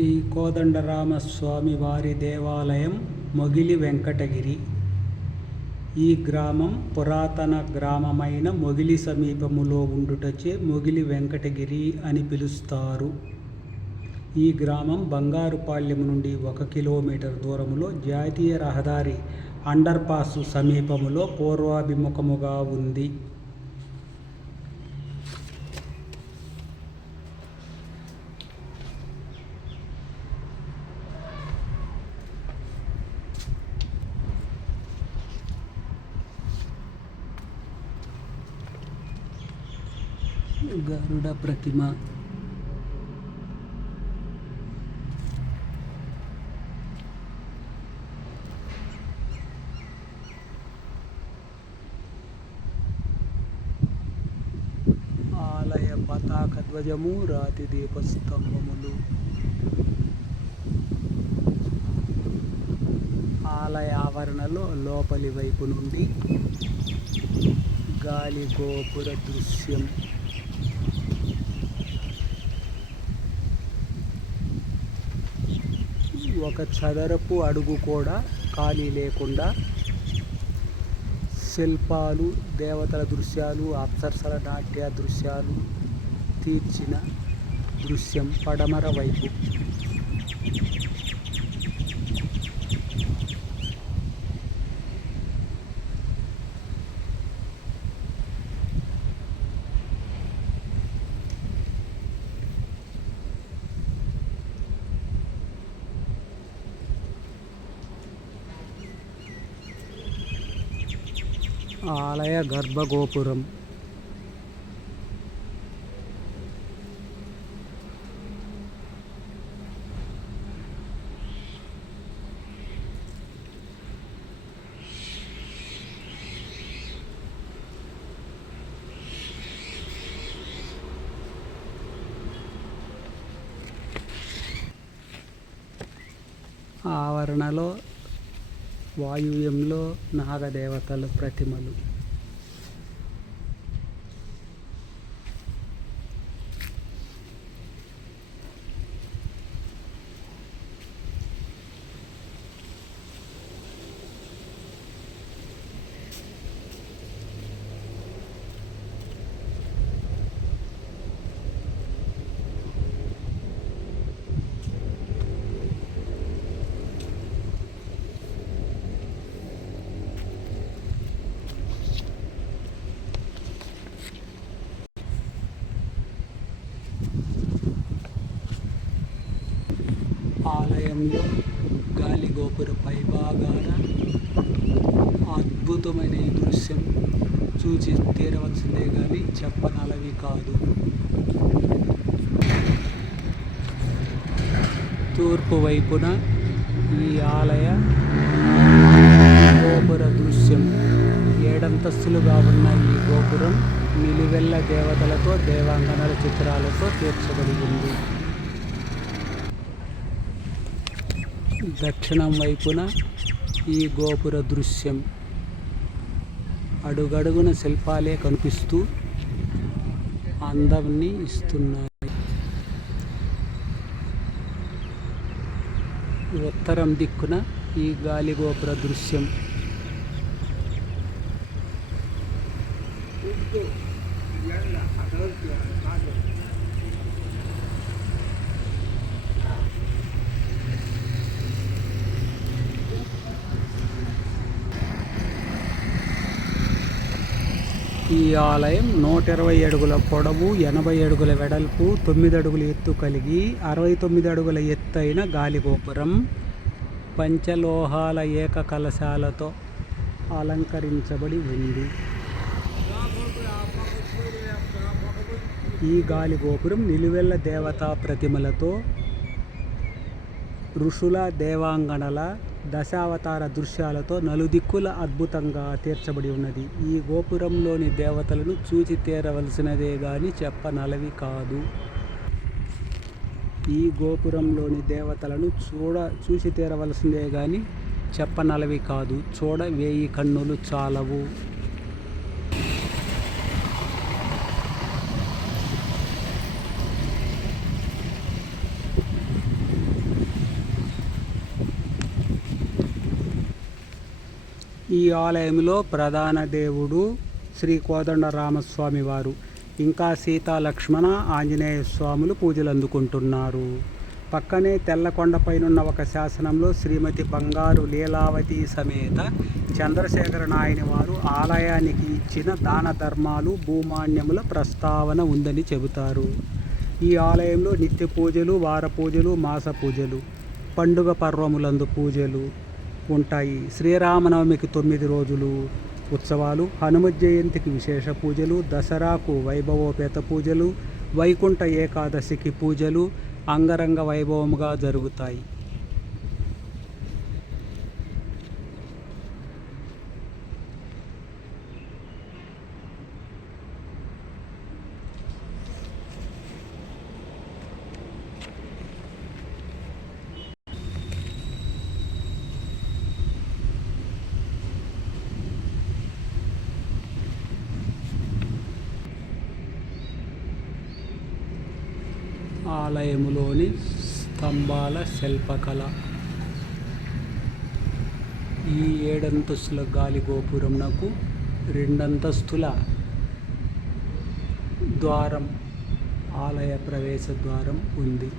శ్రీ కోదండరామస్వామి వారి దేవాలయం మొగిలి వెంకటగిరి. ఈ గ్రామం పురాతన గ్రామమైన మొగిలి సమీపములో ఉండుటచే మొగిలి వెంకటగిరి అని పిలుస్తారు. ఈ గ్రామం బంగారుపాళ్యం నుండి 1 కిలోమీటర్ దూరములో జాతీయ రహదారి అండర్ పాస్ సమీపములో పూర్వాభిముఖముగా ఉంది. గరుడ ప్రతిమ, ఆలయ పతాక ధ్వజము, రాతి దీపస్తంభములు. ఆలయ ఆవరణలో లోపలి వైపు నుండి గాలి గోపుర దృశ్యం. ఒక చదరపు అడుగు కూడా ఖాళీ లేకుండా శిల్పాలు, దేవతల దృశ్యాలు, అప్సరసల నాట్య దృశ్యాలు తీర్చిన దృశ్యం పడమర వైపు. ఆలయ గర్భగోపురం. ఆవరణలో వాయువ్యంలో నాగదేవతల ప్రతిమలు. ఆలయంలో గాలి గోపుర పైభాగాన అద్భుతమైన ఈ దృశ్యం చూసి తీరవలసిందే కానీ చెప్పనలవి కాదు. తూర్పు వైపున ఈ ఆలయ గోపుర దృశ్యం. 7 అంతస్తులుగా ఉన్న ఈ గోపురం నిలువెల్ల దేవతలతో, దేవాంగనల చిత్రాలతో తీర్చబడి ఉంది. దక్షిణం వైపున ఈ గోపుర దృశ్యం. అడుగడుగున శిల్పాలే కనిపిస్తూ అందాన్ని ఇస్తున్నాయి. ఉత్తరం దిక్కున ఈ గాలి గోపుర దృశ్యం. ఈ ఆలయం 120 అడుగుల పొడవు, 80 అడుగుల వెడల్పు, 9 అడుగుల ఎత్తు కలిగి 69 అడుగుల ఎత్తైన గాలిగోపురం. పంచలోహాల ఏకకలశాలతో అలంకరించబడి ఉంది. ఈ గాలిగోపురం నిలువెల్ల దేవతా ప్రతిమలతో, ఋషుల, దేవాంగనల, దశావతార దృశ్యాలతో నలుదిక్కుల అద్భుతంగా తీర్చబడి ఉన్నది. ఈ గోపురంలోని దేవతలను చూచి తీరవలసినదే గాని చెప్పనలవి కాదు. ఈ గోపురంలోని దేవతలను చూసి తీరవలసిందే గాని చెప్పనలవి కాదు. చూడ 1000 కన్నులు చాలవు. ఈ ఆలయంలో ప్రధాన దేవుడు శ్రీ కోదండరామస్వామి వారు, ఇంకా సీతా లక్ష్మణ ఆంజనేయ స్వాములు పూజలు అందుకుంటున్నారు. పక్కనే తెల్లకొండపైనున్న ఒక శాసనంలో శ్రీమతి బంగారు లీలావతి సమేత చంద్రశేఖర నాయని వారు ఆలయానికి ఇచ్చిన దాన ధర్మాలు, భూమాన్యముల ప్రస్తావన ఉందని చెబుతారు. ఈ ఆలయంలో నిత్య పూజలు, వార పూజలు, మాస పూజలు, పండుగ పర్వములందు పూజలు ఉంటాయి. శ్రీరామనవమికి 9 రోజులు ఉత్సవాలు, హనుమ జయంతికి విశేష పూజలు, దసరాకు వైభవోపేత పూజలు, వైకుంఠ ఏకాదశికి పూజలు అంగరంగ వైభవముగా జరుగుతాయి. ఆలయములోని స్తంభాల శిల్పకళ. ఈ 7 అంతస్తుల గాలి గోపురంనకు 2 అంతస్తుల ద్వారం, ఆలయ ప్రవేశ ద్వారం ఉంది.